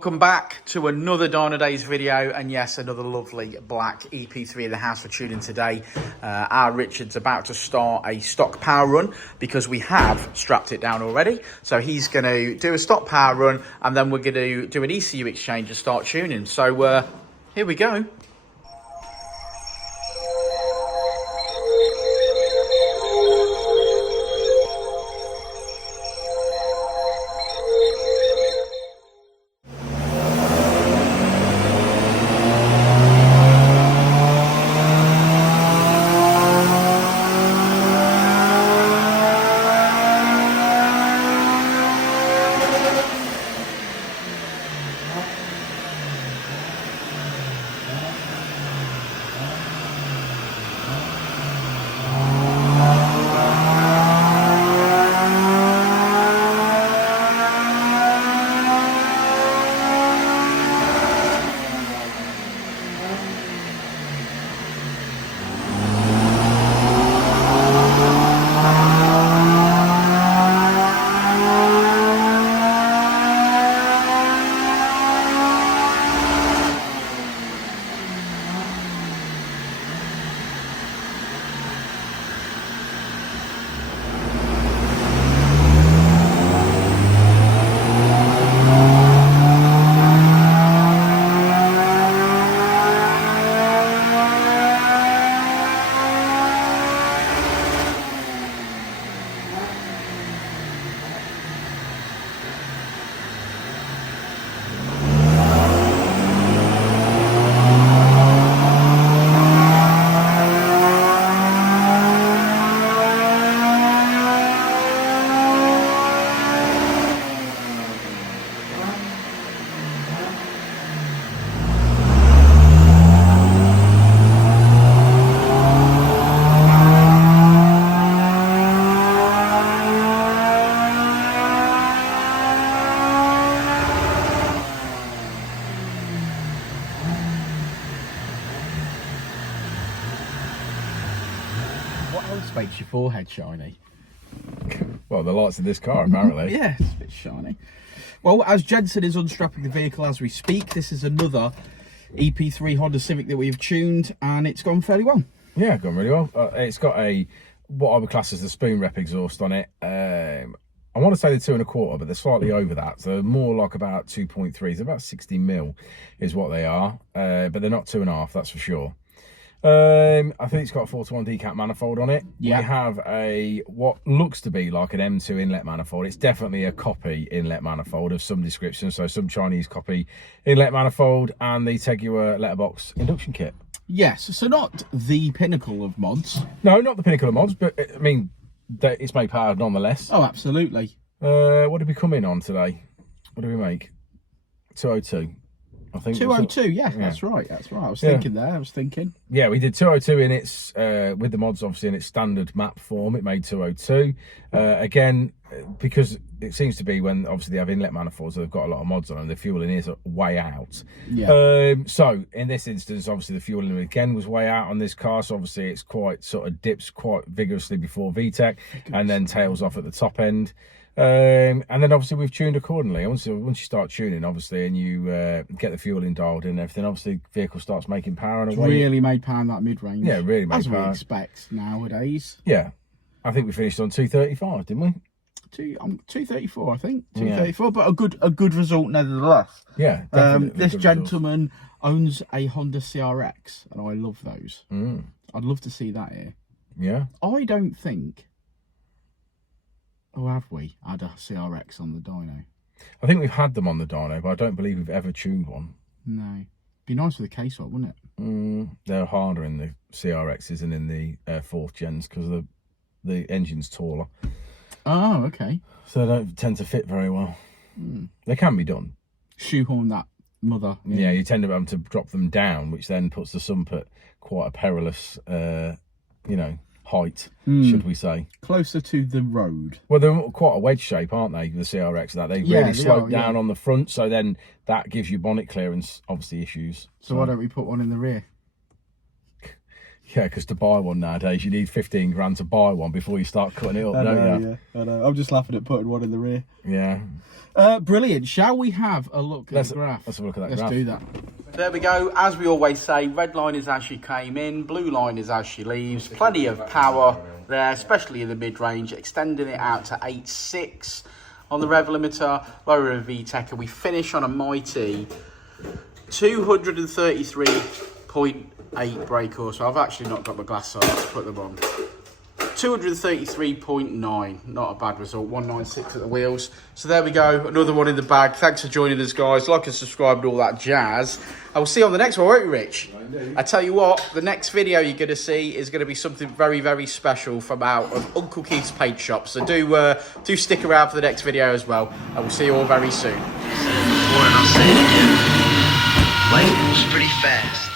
Welcome back to another Dynodaze video, and yes, another lovely black EP3 in the house for tuning today. Our Richard's about to start a stock power run because we have strapped it down already. So he's going to do a stock power run and then we're going to do an ECU exchange and start tuning. So here we go. What else makes your forehead shiny? Well, the lights of this car, apparently. Yeah, it's a bit shiny. Well, as Jensen is unstrapping the vehicle as we speak, this is another EP3 Honda Civic that we have tuned, and it's gone fairly well. Yeah, gone really well. It's got what I would class as the spoon rep exhaust on it. I want to say they're 2.25, but they're slightly over that. So more like about 2.3s, about 60 mil is what they are. But they're not 2.5, that's for sure. I think it's got a 4-to-1 Decat manifold on it. Yeah. We have what looks to be like an M2 inlet manifold. It's definitely a copy inlet manifold of some description, so some Chinese copy inlet manifold, and the Tegiwa letterbox induction kit. Yes, so not the pinnacle of mods. No, not the pinnacle of mods, but I mean, it's made powered nonetheless. Oh, absolutely. What did we come in on today? What did we make? 202. I think 202, yeah, that's right. That's right. I was thinking there. I was thinking. Yeah, we did 202 in its with the mods obviously in its standard map form. It made 202. Again, because it seems to be when obviously they have inlet manifolds, so they've got a lot of mods on them. The fueling is way out. Yeah. So in this instance, obviously the fueling again was way out on this car. So obviously it's quite sort of dips quite vigorously before vtec, and then tails off at the top end. And then obviously we've tuned accordingly. Once you start tuning, obviously, and you get the fueling dialed in and everything, obviously the vehicle starts making power and away. Really made power in that mid-range. Yeah, really made power. As we expect nowadays. Yeah. I think we finished on 235, didn't we? 234, I think. 234, yeah. But a good result nevertheless. Yeah, definitely. This gentleman owns a Honda CRX, and I love those. I'd love to see that here. Yeah. I don't think... Oh, have we had a CRX on the dyno? I think we've had them on the dyno, but I don't believe we've ever tuned one. No. Be nice with a case swap, wouldn't it? They're harder in the CRXs and in the fourth gens because the engine's taller. Oh, okay. So they don't tend to fit very well. They can be done. Shoehorn that mother. Yeah, you tend to have to drop them down, which then puts the sump at quite a perilous, height, should we say. Closer to the road. Well, they're quite a wedge shape, aren't they, the CRX? That they really slope down on the front, so then that gives you bonnet clearance, obviously, issues. So why don't we put one in the rear? Yeah, because to buy one nowadays, you need 15 grand to buy one before you start cutting it up, don't you? Yeah, I know. I'm just laughing at putting one in the rear. Yeah. Brilliant. Shall we have a look at the graph? Let's have a look at that Let's graph. do that. There we go. As we always say, red line is as she came in, blue line is as she leaves. Plenty of power there, especially in the mid-range, extending it out to 8.6 on the rev limiter, lower in vtec, and we finish on a mighty 233.8 brake horsepower. I've actually not got my glasses on, let's put them on. 233.9, not a bad result. 196 at the wheels. So there we go, another one in the bag. Thanks for joining us, guys. Like and subscribe and all that jazz. I will see you on the next one, won't you, Rich? I tell you what, the next video you're going to see is going to be something very, very special from out of Uncle Keith's paint shop. So do stick around for the next video as well. I will see you all very soon. Before, and I'll say it again. Life moves pretty fast.